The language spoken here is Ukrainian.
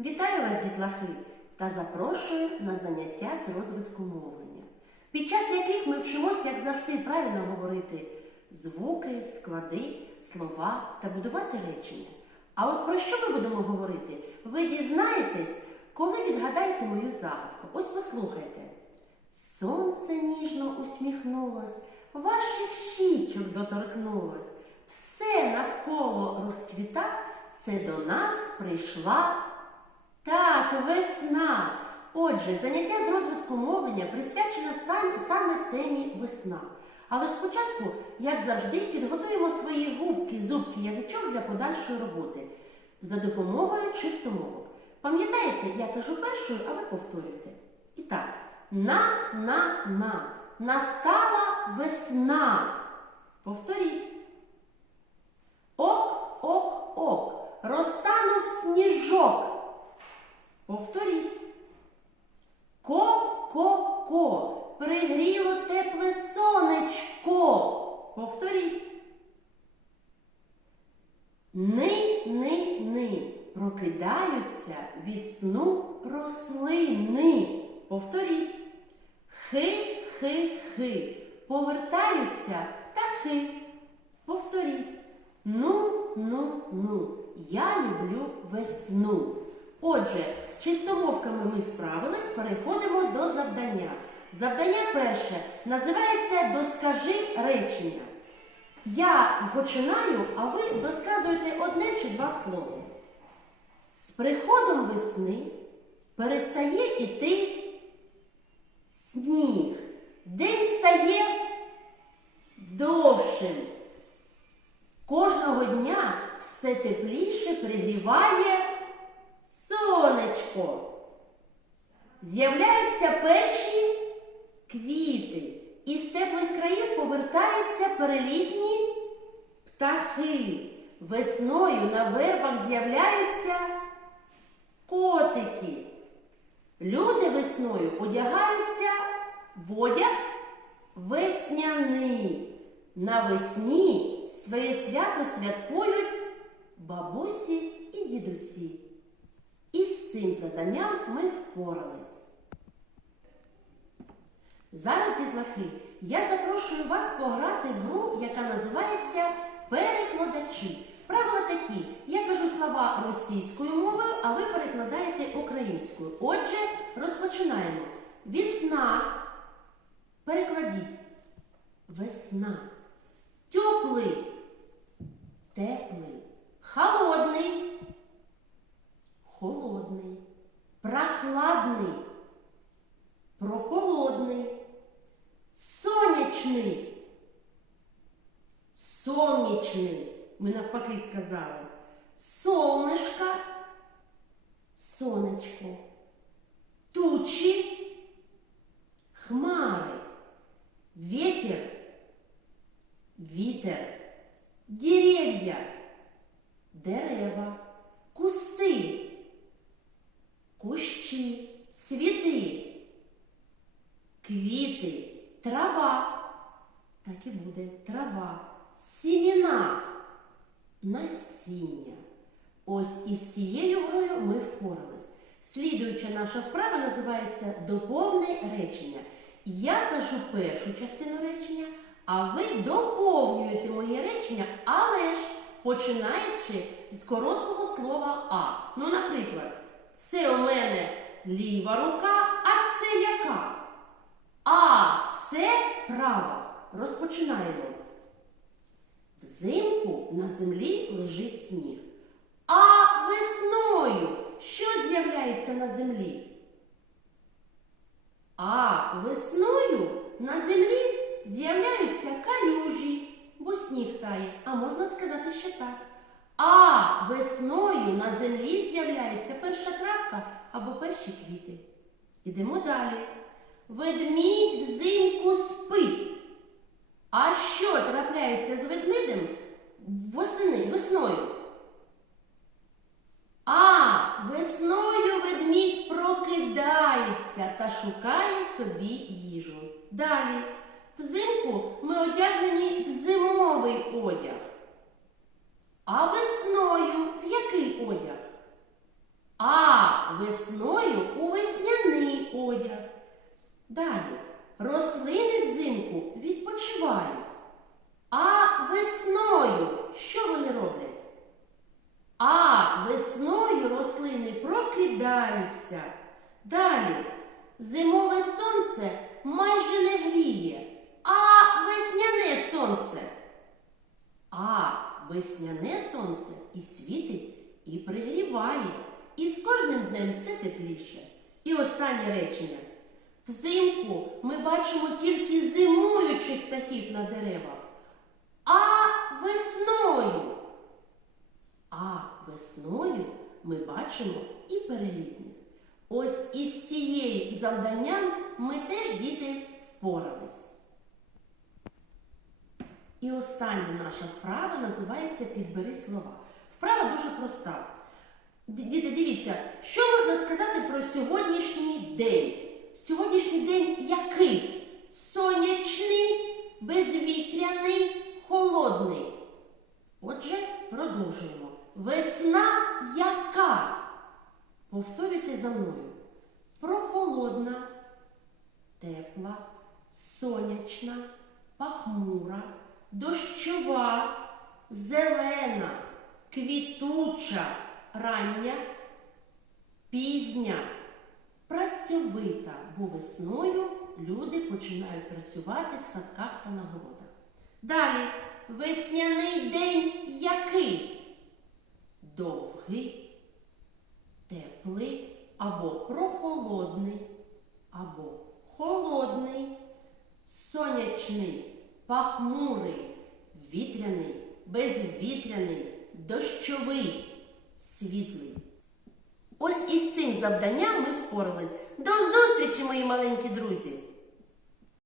Вітаю вас, дітлахи, та запрошую на заняття з розвитку мовлення, під час яких ми вчимося, як завжди, правильно говорити звуки, склади, слова та будувати речення. А от про що ми будемо говорити, ви дізнаєтесь, коли відгадаєте мою загадку. Ось послухайте. Сонце ніжно усміхнулось, ваших щічок доторкнулось, все навколо розквіта, це до нас прийшла так, весна. Отже, заняття з розвитку мовлення присвячено сам, саме темі весна. Але спочатку, як завжди, підготуємо свої губки, зубки, язичок для подальшої роботи за допомогою чистомовок. Пам'ятаєте, я кажу першою, а ви повторюєте. І так, на, на, на. Настала весна. Повторіть. Повторіть. Ни-ни-ни. Прокидаються від сну рослини. Повторіть. Хи-хи-хи. Повертаються птахи. Повторіть. Ну, ну, ну. Я люблю весну. Отже, з чистомовками ми справились, переходимо до завдання. Завдання перше називається Доскажи речення. Я починаю, а ви досказуєте одне чи два слова. З приходом весни перестає іти сніг. День стає довшим. Кожного дня все тепліше пригріває сонечко. З'являються перші квіти. Із теплих країв повертаються перелітні птахи. Весною на вербах з'являються котики. Люди весною одягаються в одяг весняний. Навесні своє свято святкують бабусі і дідусі. І з цим заданням ми впорались. Зараз, дітлахи, я запрошую вас пограти в гру, яка називається Перекладачі. Правила такі: я кажу слова російською мовою, а ви перекладаєте українською. Отже, розпочинаємо. Весна. Перекладіть. Весна. Теплий. Теплий. Холодний. Холодний. Прохладний. Прохолодний. Сонячний. Сонячний. Ми навпаки сказали. Солнышко. Сонечко. Тучі. Хмари. Ветер. Вітер. Дерев'я. Дерева. Кусти. Кущі. Цвіти. Квіти. Трава. Так і буде. Трава. Сіміна. Насіння. Ось із цією грою ми впорались. Слідуюча наша вправа називається доповне речення. Я кажу першу частину речення, а ви доповнюєте моє речення, але ж починаючи з короткого слова А. Ну, наприклад, це у мене ліва рука, а це яка? А це права. Розпочинаємо. Взимку на землі лежить сніг. А весною що з'являється на землі? А весною на землі з'являються калюжі, бо сніг тає, а можна сказати ще так. А весною на землі з'являється перша травка або перші квіти. Ідемо далі. Ведмідь взимку спить. А що трапляється з ведмедем восени, весною? А весною ведмідь прокидається та шукає собі їжу. Далі. Взимку ми одягнені в зимовий одяг. А весною в який одяг? А весною у весняний одяг. Далі рослини взимку відпочивають. А весною що вони роблять? А весною рослини прокидаються. Далі зимове сонце майже не гріє, а весняне сонце. А весняне сонце і світить, і пригріває, і з кожним днем все тепліше. І останнє речення. Взимку ми бачимо тільки зимуючих птахів на деревах, а весною. А весною ми бачимо і перелітніх. Із цією завданням ми теж діти впорались. І остання наша вправа називається Підбери слова. Вправа дуже проста. Діти, дивіться, що можна сказати про сьогоднішній день? Сьогоднішній день який? Сонячний, безвітряний, холодний. Отже, продовжуємо. Весна яка? Повторюйте за мною. Прохолодна, тепла, сонячна, пахмура, дощова, зелена, квітуча, рання, пізня, працьовита, бо весною люди починають працювати в садках та на городах. Далі весняний день який? Довгий, теплий або прохолодний, або холодний, сонячний, пахмурий, вітряний, безвітряний, дощовий, світлий. Ось із цим завданням ми впорались. До зустрічі, мої маленькі друзі!